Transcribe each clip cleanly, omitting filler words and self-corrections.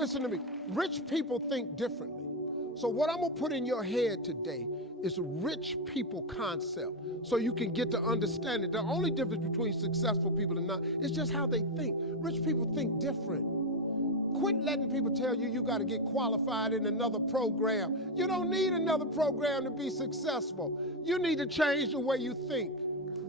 Listen to me. Rich people think differently. So what I'm going to put in your head today is a rich people concept so you can get to understand it. The only difference between successful people and not is just how they think. Rich people think different. Quit letting people tell you you got to get qualified in another program. You don't need another program to be successful. You need to change the way you think.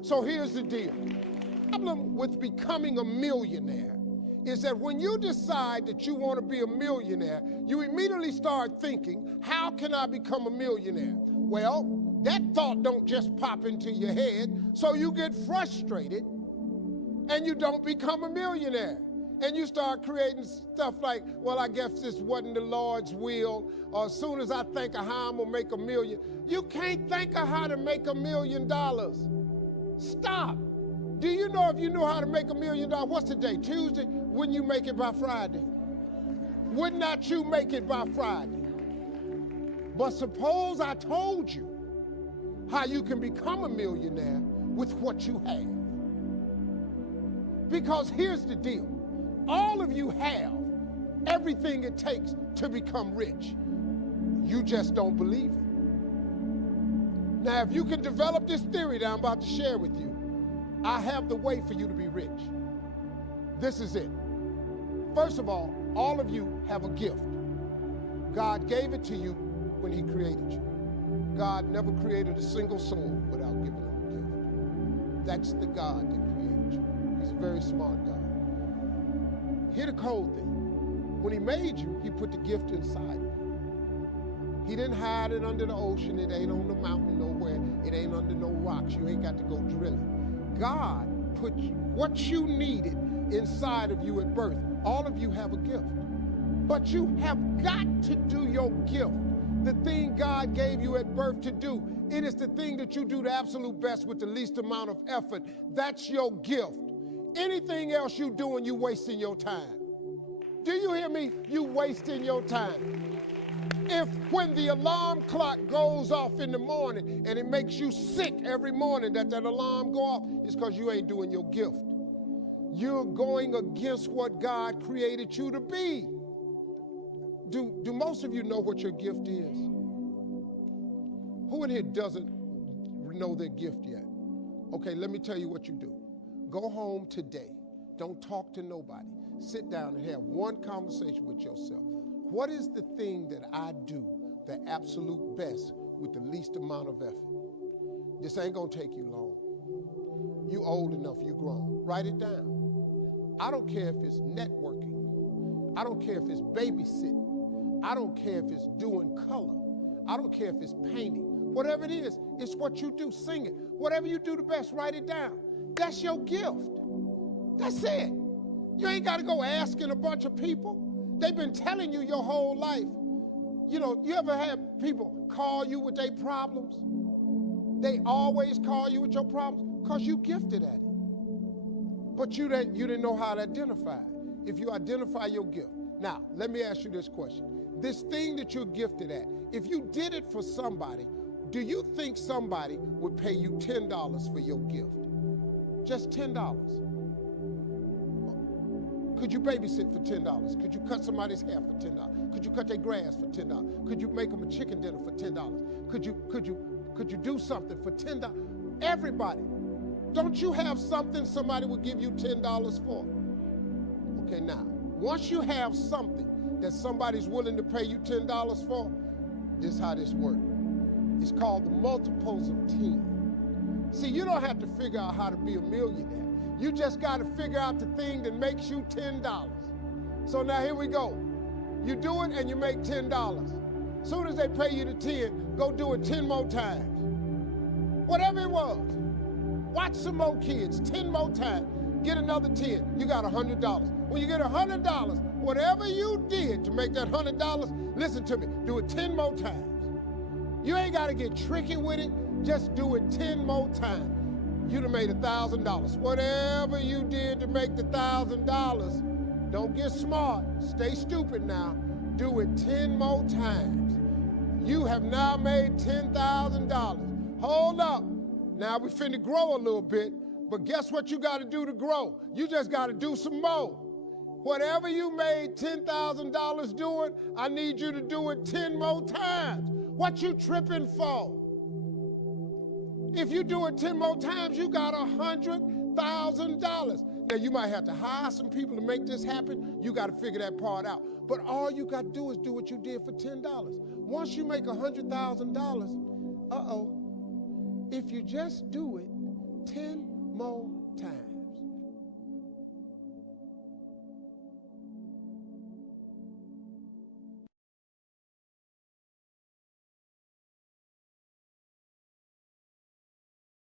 So here's the deal. The problem with becoming a millionaire is that when you decide that you want to be a millionaire, you immediately start thinking, how can I become a millionaire? Well, that thought don't just pop into your head, so you get frustrated and you don't become a millionaire. And you start creating stuff like, well, I guess this wasn't the Lord's will, or as soon as I think of how I'm gonna make $1 million. You can't think of how to make $1 million. Stop. Do you know if you know how to make $1 million, what's today, Tuesday? Wouldn't you make it by Friday? Would not you make it by Friday? But suppose I told you how you can become a millionaire with what you have. Because here's the deal. All of you have everything it takes to become rich. You just don't believe it. Now, if you can develop this theory that I'm about to share with you, I have the way for you to be rich. This is it. First of all of you have a gift. God gave it to you when he created you. God never created a single soul without giving them a gift. That's the God that created you. He's a very smart God. Here's the cold thing. When he made you, he put the gift inside of you. He didn't hide it under the ocean. It ain't on the mountain nowhere. It ain't under no rocks. You ain't got to go drilling. God put what you needed inside of you at birth. All of you have a gift. But you have got to do your gift. The thing God gave you at birth to do. It is the thing that you do the absolute best with the least amount of effort. That's your gift. Anything else you doing, you wasting your time. Do you hear me? You wasting your time. If when the alarm clock goes off in the morning and it makes you sick every morning that alarm go off, it's because you ain't doing your gift. You're going against what God created you to be. Do most of you know what your gift is? Who in here doesn't know their gift yet? Okay, let me tell you what you do. Go home today. Don't talk to nobody. Sit down and have one conversation with yourself. What is the thing that I do the absolute best with the least amount of effort? This ain't gonna take you long. You old enough, you grown. Write it down. I don't care if it's networking. I don't care if it's babysitting. I don't care if it's doing color. I don't care if it's painting. Whatever it is, it's what you do. Sing it. Whatever you do the best, write it down. That's your gift. That's it. You ain't got to go asking a bunch of people. They've been telling you your whole life. You know, you ever had people call you with their problems? They always call you with your problems because you gifted at it. But you didn't know how to identify it. If you identify your gift. Now, let me ask you this question. This thing that you're gifted at, if you did it for somebody, do you think somebody would pay you $10 for your gift? Just $10. Could you babysit for $10? Could you cut somebody's hair for $10? Could you cut their grass for $10? Could you make them a chicken dinner for $10? Could you do something for $10? Everybody. Don't you have something somebody would give you $10 for? Okay, now, once you have something that somebody's willing to pay you $10 for, this is how this works. It's called the multiples of 10. See, you don't have to figure out how to be a millionaire. You just got to figure out the thing that makes you $10. So now here we go. You do it and you make $10. As soon as they pay you the 10, go do it 10 more times. Whatever it was. Watch some more kids, 10 more times. Get another 10, you got $100. When you get $100, whatever you did to make that $100, listen to me, do it 10 more times. You ain't got to get tricky with it. Just do it 10 more times. You'd have made $1,000. Whatever you did to make the $1,000, don't get smart. Stay stupid now. Do it 10 more times. You have now made $10,000. Hold up. Now we finna grow a little bit, but guess what you got to do to grow? You just got to do some more. Whatever you made $10,000 doing, I need you to do it 10 more times. What you tripping for? If you do it 10 more times, you got $100,000. Now, you might have to hire some people to make this happen. You got to figure that part out. But all you got to do is do what you did for $10. Once you make $100,000, if you just do it 10 more times,